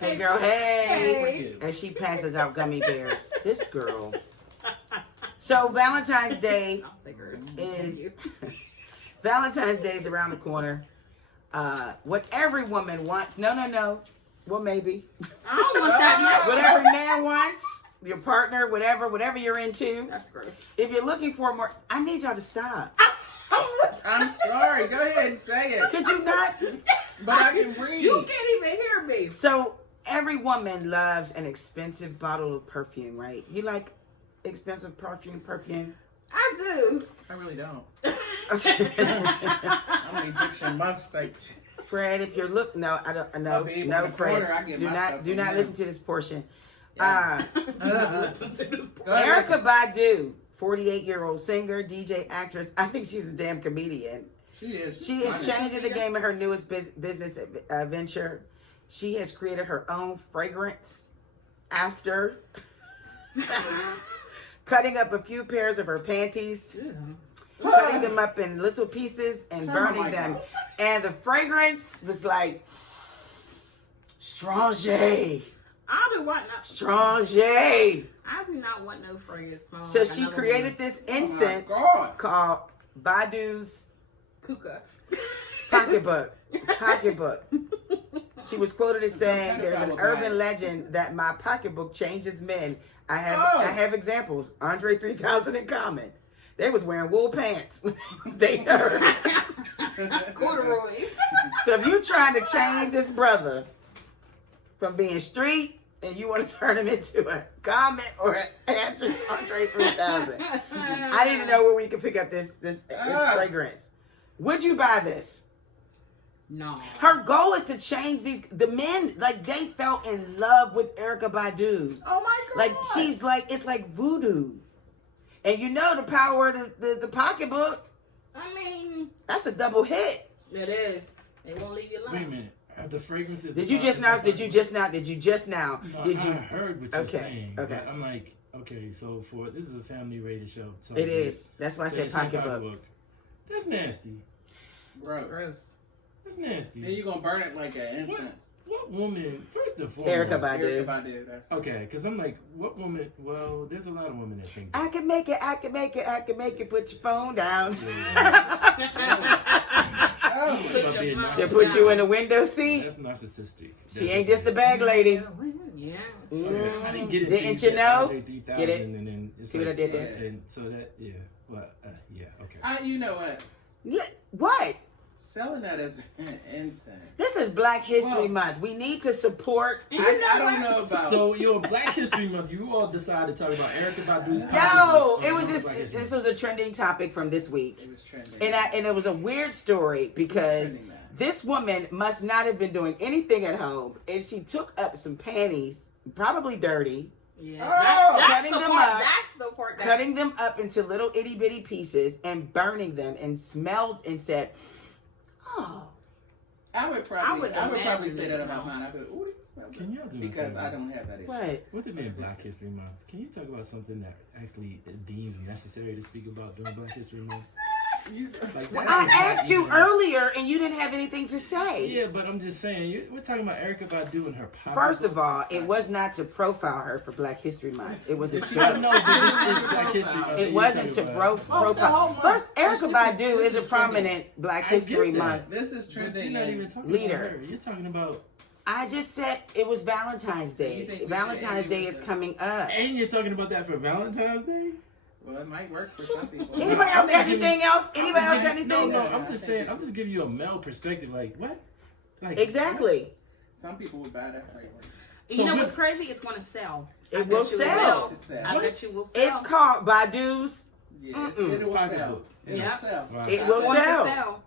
Hey girl, hey. And she passes out gummy bears. This girl. So Valentine's Day is Valentine's Day is around the corner. What every woman wants. No. Well, maybe. I don't want that. Whatever man wants, your partner, whatever you're into. That's gross. If you're looking for more, I need y'all to stop. I'm sorry. Go ahead and say it. Could you not? But I can breathe. You can't even hear me. So every woman loves an expensive bottle of perfume, right? You like expensive perfume? I do. I really don't. I'm an Egyptian mustache. Fred, if you're I don't know. Babe, No, in the Fred. corner, I get Do my not stuff do from not him. listen to this portion. Listen to this. Erykah Badu, 48-year-old singer, DJ, actress. I think she's a damn comedian. She is. She is changing the game in her newest business venture. She has created her own fragrance after cutting up a few pairs of her panties, cutting them up in little pieces and burning them. And the fragrance was like, Strange. I do want no. Strange. I do not want no fragrance smell. So like she another created woman. this incense called Badu's Kuka. Pocketbook. She was quoted as saying, "There's an urban legend that my pocketbook changes men. I have examples. Andre 3000 in common. They was wearing wool pants. They heard. Corduroys. So if you trying to change this brother from being street and you want to turn him into a comment or an Andre 3000, I didn't know where we could pick up this fragrance. Would you buy this? No. Her goal is to change the men, like they fell in love with Erykah Badu. Oh my God. Like she's like, it's like voodoo. And you know the power of the pocketbook. I mean, That's a double hit. it is. They won't leave you alone. Wait a minute. The fragrances. Did you just now? No, I Okay, heard what you're saying. okay. But I'm like, okay, so this is a family rated show. So It is. That's why I said pocketbook. That's nasty. Gross. That's nasty. Then you gonna burn it like an incense. What woman? First and foremost. Erykah Badu. Erykah Badu. That's Okay, because I'm like, what woman? Well, there's a lot of women that think. I can make it. Put your phone down. She'll put you in the window seat. That's narcissistic. She ain't just a bag lady. Yeah. I didn't get it. Didn't you know? Andre 3000, Get it? And then it's See what I did there? And so that, yeah. Well, yeah, okay. You know what? What? Selling that as an incense. This is Black History Month. We need to support. I don't know about. So, Black History Month, you all decided to talk about Erykah Badu's No, pocketbook. it was just this was a trending topic from this week, It was trending. and it was a weird story because Trending that. this woman must not have been doing anything at home, and she took up some panties, probably dirty, Yeah. Oh, cutting them up. That's the part. cutting them up into little itty bitty pieces and burning them, and smelled and said, "Oh." I would probably imagine say it that about smell. mine. I'd be like, ooh, it smells Can y'all do a because favor? I don't have that issue. What? With it being Black History Month, can you talk about something that actually deems necessary to speak about during Black History Month? Like, Well, that I is not asked you even- earlier, and you didn't have anything to say. Yeah, but I'm just saying, we're talking about Erykah Badu and her pocketbook. First of all, it was not to profile her for Black History Month. It was a She joke. knows that this is Black History Month. It wasn't to profile. First, Erykah Badu is a prominent Black History Month. This is But trending. you're not even talking Leader. about her. You're talking about... I just said it was Valentine's You Day. think we Valentine's should Day end is it coming up. And you're talking about that for Valentine's Day? Well, it might work for some people. Anybody else got anything else? Anybody else got No, anything? no, I'm just saying, I'm just giving you a male perspective. Like, what? Like, Exactly. Some people would buy that fragrance. You know what's crazy? It's going to sell. It will sell. I bet you will sell. It's called Badu's. Yes, Mm-mm. it will sell. Pocketbook. It will Yeah. sell. Wow. It will It's going to sell. sell.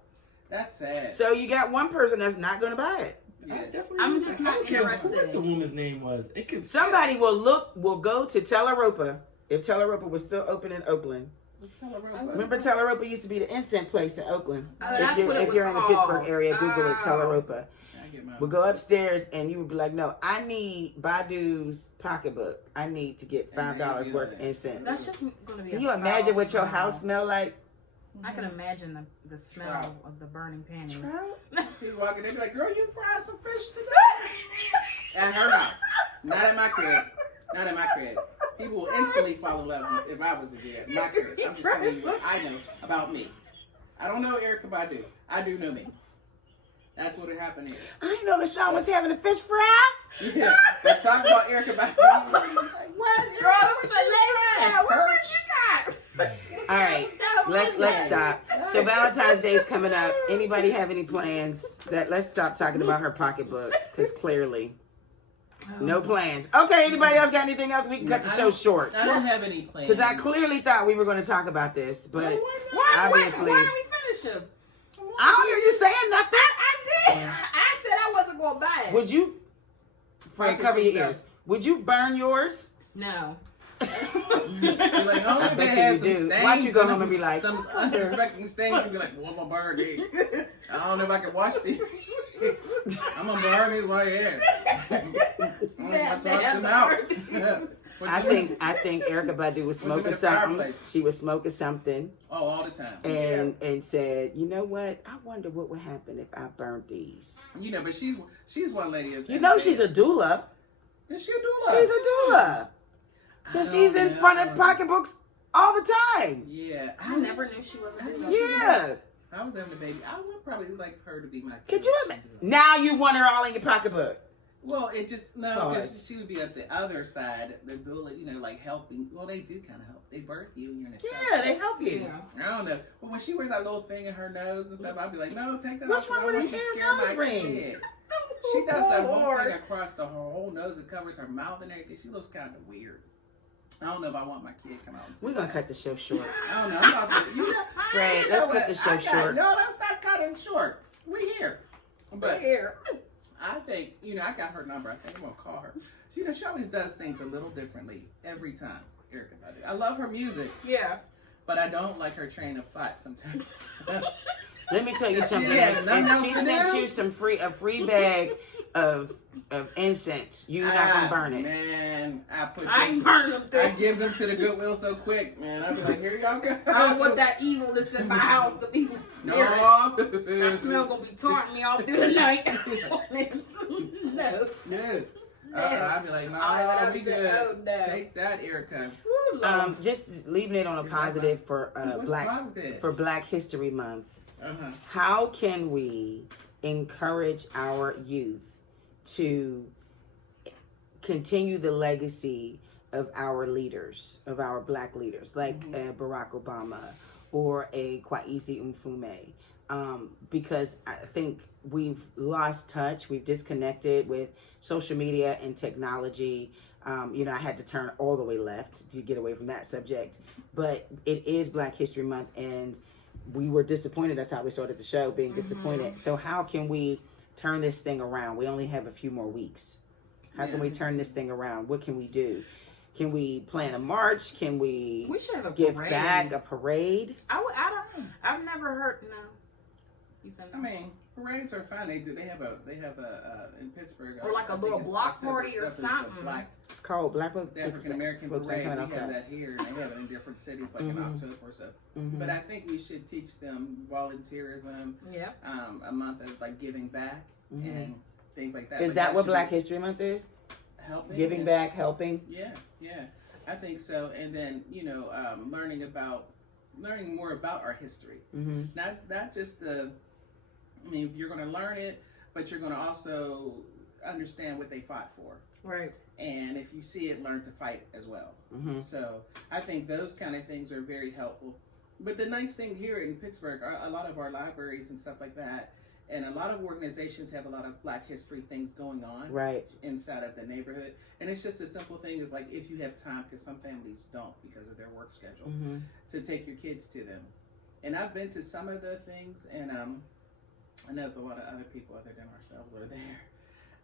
That's sad. So you got one person that's not going to buy it. Yeah. I'm just not I don't care what interested. the woman's name was. It could. Somebody will go to Teleropa. If Teleropa was still open in Oakland. Let's tell her real quick. Remember Teleropa used to be the incense place in Oakland. Oh, that's what it if was you're in the called. Pittsburgh area, Google it, Oh. Teleropa. I get mine. We'll go upstairs and you would be like, no, I need Badu's pocketbook. I need to get $5 worth of incense. That's just going to be. Can a you imagine foul what your smell. house smell like? I can imagine the smell Trout. of the burning panties. Trout? be walking, they be like, girl, you fried some fish today? At her house. Not at my crib. Not at my crib. People will instantly fall in love if I was there. My crib. I'm just telling you what I know about me. I don't know Erykah Badu. I do know me. That's what happened here. I didn't know LaShawn was having a fish fry. Yeah. But talk about Erykah Badu. Like, what? Girl, it was the what you got? All right, let's stop. So Valentine's Day is coming up. Anybody have any plans? Let's stop talking about her pocketbook, because clearly, no plans. Okay, anybody else got anything else? We can cut the show short. I don't have any plans. Because I clearly thought we were going to talk about this, but obviously, Why did we finish him? I don't hear you saying nothing. I did. I said I wasn't going to buy it. Would you, Frank, cover your ears? Would you burn yours? No. Like, I bet you do. Watch you go home and be like, some unsuspecting stains. You'd be like, well, I'm gonna burn these. I don't know if I can wash these. I'm gonna burn these right here. I'm gonna toss them out. I think Erykah Badu was smoking something. She was smoking something. Oh, all the time. And said, you know what? I wonder what would happen if I burned these. You know, but she's one lady. You know, she's a doula. Is she a doula? She's a doula. So she's in front of pocketbooks all the time. Yeah. I never knew she was a doula. Yeah. If I was having a baby, I would probably like her to be my kid. Could you imagine? Now you want her all in your pocketbook. Well, it just, no, because she would be at the other side, the doula, you know, like helping. Well, they do kind of help. They birth you and you're in a Yeah, they help you. Yeah. I don't know. But when she wears that little thing in her nose and stuff, I'd be like, no, take that What's off. wrong with I a want you to damn scare nose my ring? kid. She does that whole thing across her whole nose. It covers her mouth and everything. She looks kind of weird. I don't know if I want my kid to come out and see We're going to that. cut the show short. I don't know. I'm about to, you know, Fred, you know let's cut what? the show short. No, let's not cut it short. We here. But Here. I think, you know, I got her number. I think I'm going to call her. You know, she always does things a little differently every time, Erykah Badu. I love her music, Yeah. but I don't like her train of thought sometimes. Let me tell you something. Yeah, nothing if else she to sent do? you a free bag of incense, you're not going to burn it. Man, I ain't burning them I things. give them to the Goodwill so quick, man. I'd be like, here y'all go. I don't want that evil that's in my house to be spirit. No. That smell gonna be taunting me all through the night. No. Dude. I'd be like, no, we good. Oh, no. Take that, Erykah. Just leaving it on a positive for What's positive? for Black History Month. Uh-huh. How can we encourage our youth to continue the legacy of our leaders, of our Black leaders, like Barack Obama or a Kwesi Mfume? Because I think we've lost touch, we've disconnected with social media and technology. You know, I had to turn all the way left to get away from that subject, but it is Black History Month, and we were disappointed. That's how we started the show, being disappointed. So how can we turn this thing around? We only have a few more weeks. How can we turn this thing around? What can we do? Can we plan a march? Can we should have a give parade. back a parade? I don't. I've never heard. No. You said I mean, parades are fine. They have a in Pittsburgh. Or like a I think little it's block October party or 7th, something. Black, It's called Black the African American folks Parade. We coming have outside. that here, and they have it in different cities, like in October or so. But I think we should teach them volunteerism. Yeah. A month of like giving back and things like that. Is But that what should Black be History Month is? helping Giving back, helping? Yeah, I think so. And then learning more about our history. Not just the. I mean, you're going to learn it, but you're going to also understand what they fought for. Right. And if you see it, learn to fight as well. So I think those kind of things are very helpful. But the nice thing here in Pittsburgh, a lot of our libraries and stuff like that, and a lot of organizations have a lot of Black history things going on inside of the neighborhood. And it's just a simple thing is like if you have time, because some families don't because of their work schedule, to take your kids to them. And I've been to some of the things, and there's a lot of other people other than ourselves are there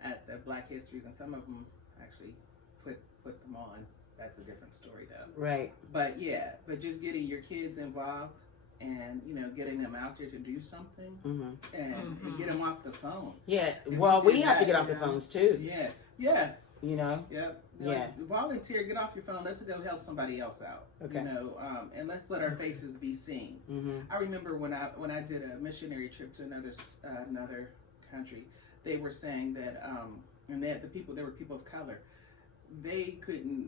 at the Black Histories, and some of them actually put them on. That's a different story though. Right. But just getting your kids involved and getting them out there to do something and get them off the phone. Yeah. If Well, you we did have to that, get off the phones too. Yeah. You know. Yep. Yeah. Volunteer, get off your phone. Let's go help somebody else out. Okay. And let's let our faces be seen. I remember when I did a missionary trip to another country, they were saying that, and that there were people of color, they couldn't,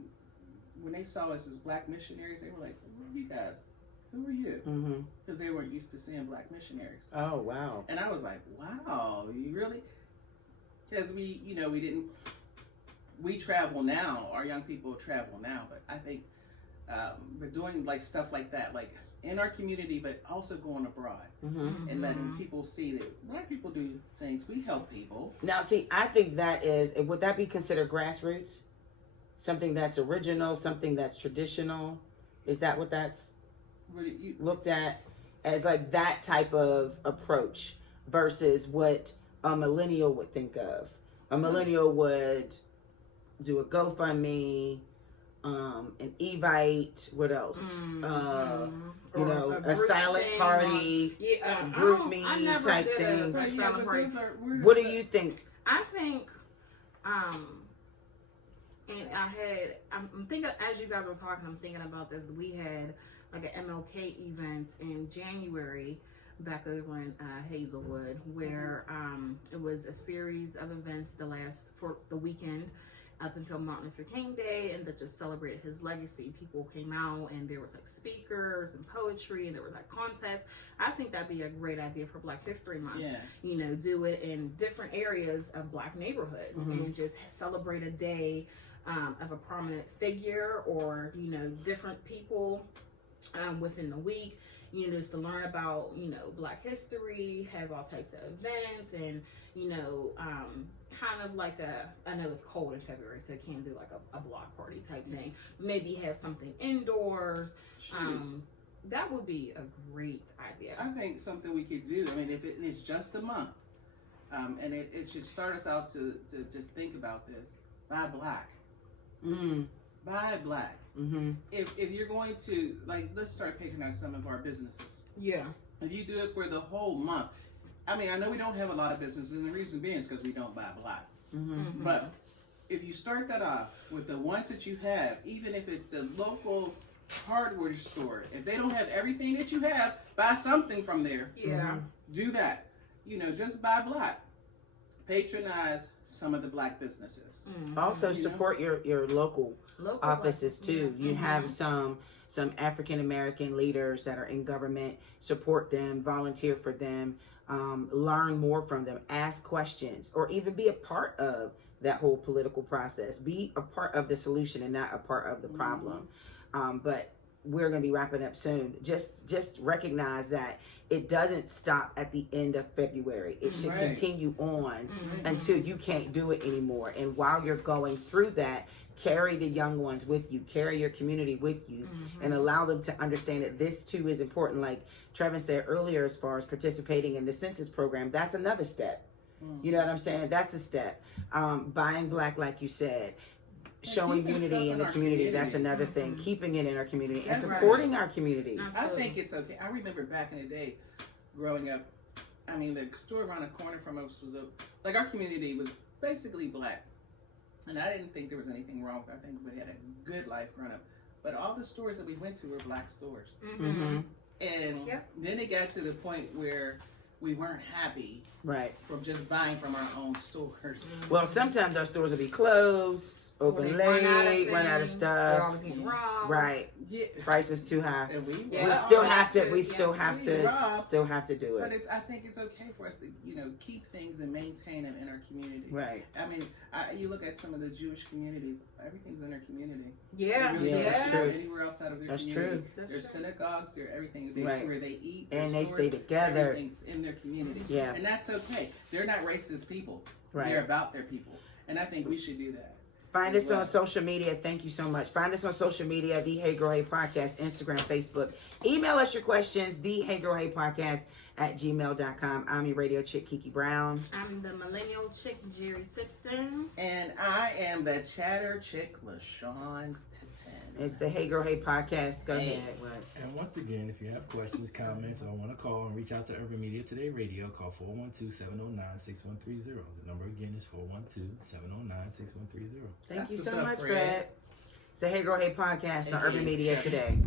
when they saw us as black missionaries, they were like, "Who are you guys? Who are you?" Because they weren't used to seeing black missionaries. Oh, wow. And I was like, "Wow, you really?" Because we travel now. Our young people travel now, but I think we're doing like stuff like that, like in our community, but also going abroad and letting people see that black people do things. We help people. Now, see, I think would that be considered grassroots? Something that's original, something that's traditional? Is that what that's looked at as, like that type of approach versus what a millennial would think of? A millennial would do a GoFundMe, an Evite, what else? A silent party, group me type thing. What do you think? I think, and I'm thinking, as you guys were talking, I'm thinking about this. We had like an MLK event in January back over in Hazelwood, where it was a series of events for the weekend up until Martin Luther King Day, and that just celebrated his legacy. People came out, and there was like speakers and poetry, and there was like contests. I think that'd be a great idea for Black History Month. Yeah. Do it in different areas of Black neighborhoods and just celebrate a day of a prominent figure or, different people within the week. Just to learn about, Black history, have all types of events, and, kind of like I know it's cold in February, so you can't do like a block party type thing. Maybe have something indoors. That would be a great idea. I think something we could do, I mean, if it's just a month, and it should start us out to just think about this, buy Black. Buy Black. If you're going to, like, let's start patronizing some of our businesses. Yeah. If you do it for the whole month, I mean, I know we don't have a lot of businesses, and the reason being is because we don't buy Black. But if you start that off with the ones that you have, even if it's the local hardware store, if they don't have everything that you have, buy something from there. Yeah. Do that. Just buy Black. Patronize some of the Black businesses. Also support your local offices too. You have some African American leaders that are in government. Support them, volunteer for them, learn more from them, ask questions, or even be a part of that whole political process. Be a part of the solution and not a part of the problem. But we're going to be wrapping up soon. Just recognize that it doesn't stop at the end of February. It should continue on until you can't do it anymore. And while you're going through that, carry the young ones with you, carry your community with you, and allow them to understand that this too is important. Like Trevin said earlier, as far as participating in the census program, that's another step. You know what I'm saying? That's a step. Buying Black, like you said. Showing unity in the community, that's another thing. Keeping it in our community and supporting our community. I think it's okay. I remember back in the day, growing up, I mean, the store around the corner from us was our community was basically Black. And I didn't think there was anything wrong with it. I think we had a good life growing up. But all the stores that we went to were Black stores. And then it got to the point where we weren't happy from just buying from our own stores. Well, sometimes our stores will be closed. Open late, run out of stuff. Right. Yeah. Price is too high. And we still have to do it. But I think it's okay for us to, keep things and maintain them in our community. Right. I mean, you look at some of the Jewish communities, everything's in their community. Yeah. That's true. Anywhere else out of their that's community. True. There's synagogues, there's everything where they eat. And they stores, stay together. Everything's in their community. Yeah. And that's okay. They're not racist people. Right. They're about their people. And I think we should do that. Find us on social media. Thank you so much. Find us on social media, The Hey Girl Hey Podcast, Instagram, Facebook. Email us your questions, theheyGirlHeyPodcast@gmail.com. I'm your radio chick, Kiki Brown. I'm the millennial chick, Jerry Tipton. And I am the chatter chick, LaShawn Tipton. It's the Hey Girl Hey Podcast. Go ahead. And once again, if you have questions, comments, or want to call and reach out to Urban Media Today Radio, call 412-709-6130. The number again is 412-709-6130. Thank you so much, Fred. It's the Hey Girl Hey Podcast on Urban Media Today.